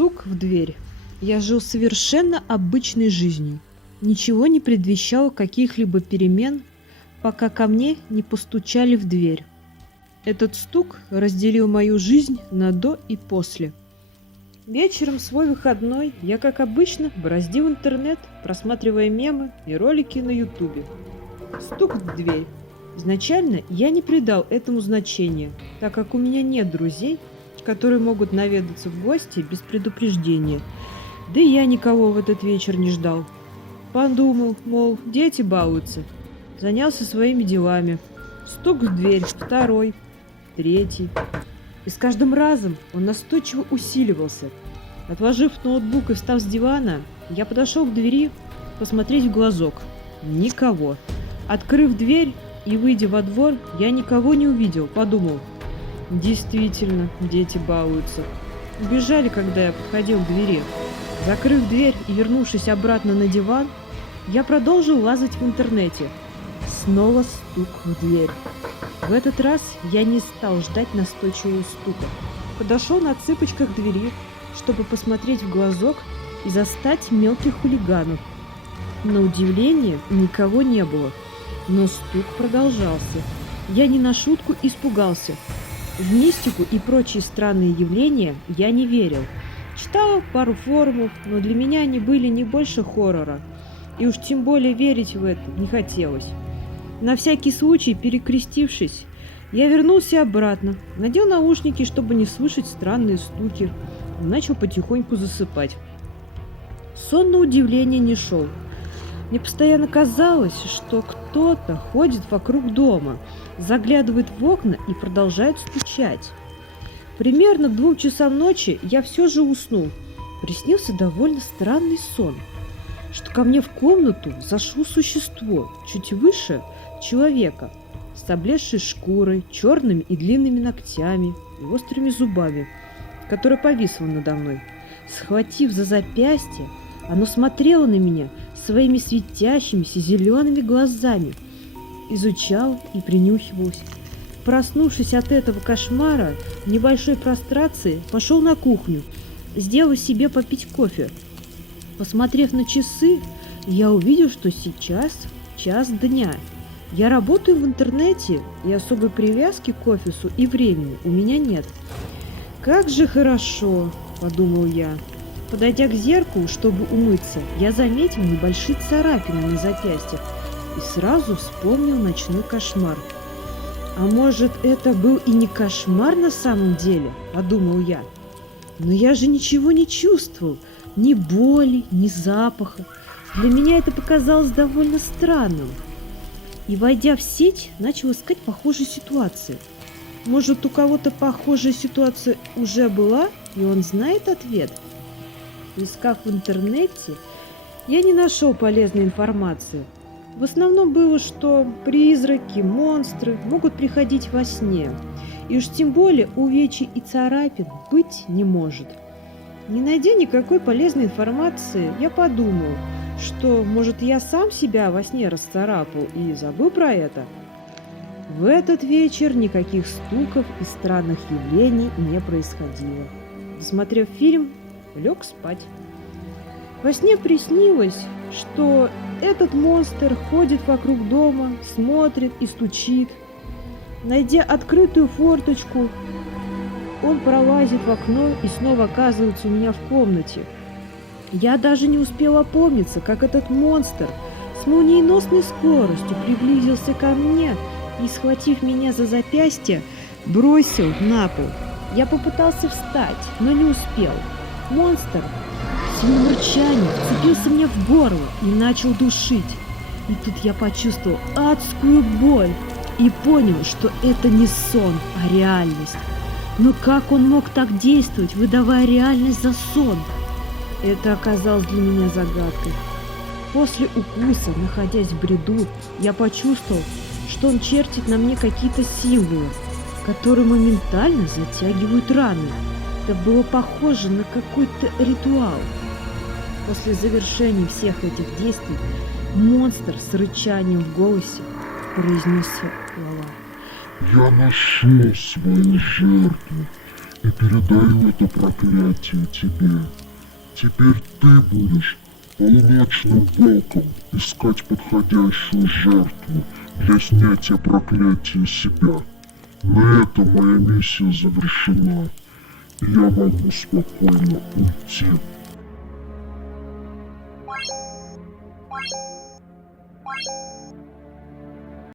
Стук в дверь. Я жил совершенно обычной жизнью. Ничего не предвещало каких-либо перемен, пока ко мне не постучали в дверь. Этот стук разделил мою жизнь на до и после. Вечером свой выходной я, как обычно, бороздил интернет, просматривая мемы и ролики на ютубе. Стук в дверь. Изначально я не придал этому значения, так как у меня нет друзей, которые могут наведаться в гости без предупреждения. Да и я никого в этот вечер не ждал. Подумал, мол, дети балуются. Занялся своими делами. Стук в дверь, второй, третий. И с каждым разом он настойчиво усиливался. Отложив ноутбук и встав с дивана, я подошел к двери посмотреть в глазок. Никого. Открыв дверь и выйдя во двор, я никого не увидел. Подумал, действительно, дети балуются. Убежали, когда я подходил к двери. Закрыв дверь и вернувшись обратно на диван, я продолжил лазать в интернете. Снова стук в дверь. В этот раз я не стал ждать настойчивого стука. Подошел на цыпочках к двери, чтобы посмотреть в глазок и застать мелких хулиганов. На удивление никого не было, но стук продолжался. Я не на шутку испугался. В мистику и прочие странные явления я не верил. Читала пару форумов, но для меня они были не больше хоррора. И уж тем более верить в это не хотелось. На всякий случай, перекрестившись, я вернулся обратно, надел наушники, чтобы не слышать странные стуки, и начал потихоньку засыпать. Сон на удивление не шел. Мне постоянно казалось, что кто-то ходит вокруг дома, заглядывает в окна и продолжает стучать. Примерно к 2 часам ночи я все же уснул. Приснился довольно странный сон, что ко мне в комнату зашло существо чуть выше человека, с облезшей шкурой, черными и длинными ногтями и острыми зубами, которое повисло надо мной. Схватив за запястье, оно смотрело на меня своими светящимися зелеными глазами, изучал и принюхивался. Проснувшись от этого кошмара, в небольшой прострации пошел на кухню, сделав себе попить кофе. Посмотрев на часы, я увидел, что сейчас час дня. Я работаю в интернете, и особой привязки к офису и времени у меня нет. «Как же хорошо!» – подумал я. Подойдя к зеркалу, чтобы умыться, я заметил небольшие царапины на запястьях и сразу вспомнил ночной кошмар. «А может, это был и не кошмар на самом деле?» – подумал я. «Но я же ничего не чувствовал, ни боли, ни запаха. Для меня это показалось довольно странным». И, войдя в сеть, начал искать похожие ситуации. Может, у кого-то похожая ситуация уже была, и он знает ответ? Искав в интернете, я не нашел полезной информации. В основном было, что призраки, монстры могут приходить во сне. И уж тем более увечий и царапин быть не может. Не найдя никакой полезной информации, я подумал, что, может, я сам себя во сне расцарапал и забыл про это. В этот вечер никаких стуков и странных явлений не происходило. Досмотрев фильм, лег спать. Во сне приснилось, что этот монстр ходит вокруг дома, смотрит и стучит. Найдя открытую форточку, он пролазит в окно и снова оказывается у меня в комнате. Я даже не успел опомниться, как этот монстр с молниеносной скоростью приблизился ко мне и, схватив меня за запястье, бросил на пол. Я попытался встать, но не успел. Монстр с сильным рычанием вцепился мне в горло и начал душить. И тут я почувствовал адскую боль и понял, что это не сон, а реальность. Но как он мог так действовать, выдавая реальность за сон? Это оказалось для меня загадкой. После укуса, находясь в бреду, я почувствовал, что он чертит на мне какие-то символы, которые моментально затягивают раны. Это было похоже на какой-то ритуал. После завершения всех этих действий монстр с рычанием в голосе произнес слова. «Я нашел свою жертву. и передаю это проклятие тебе. Теперь ты будешь полуночным волком искать подходящую жертву для снятия проклятия с себя. На этом моя миссия завершена, и я могу спокойно уйти.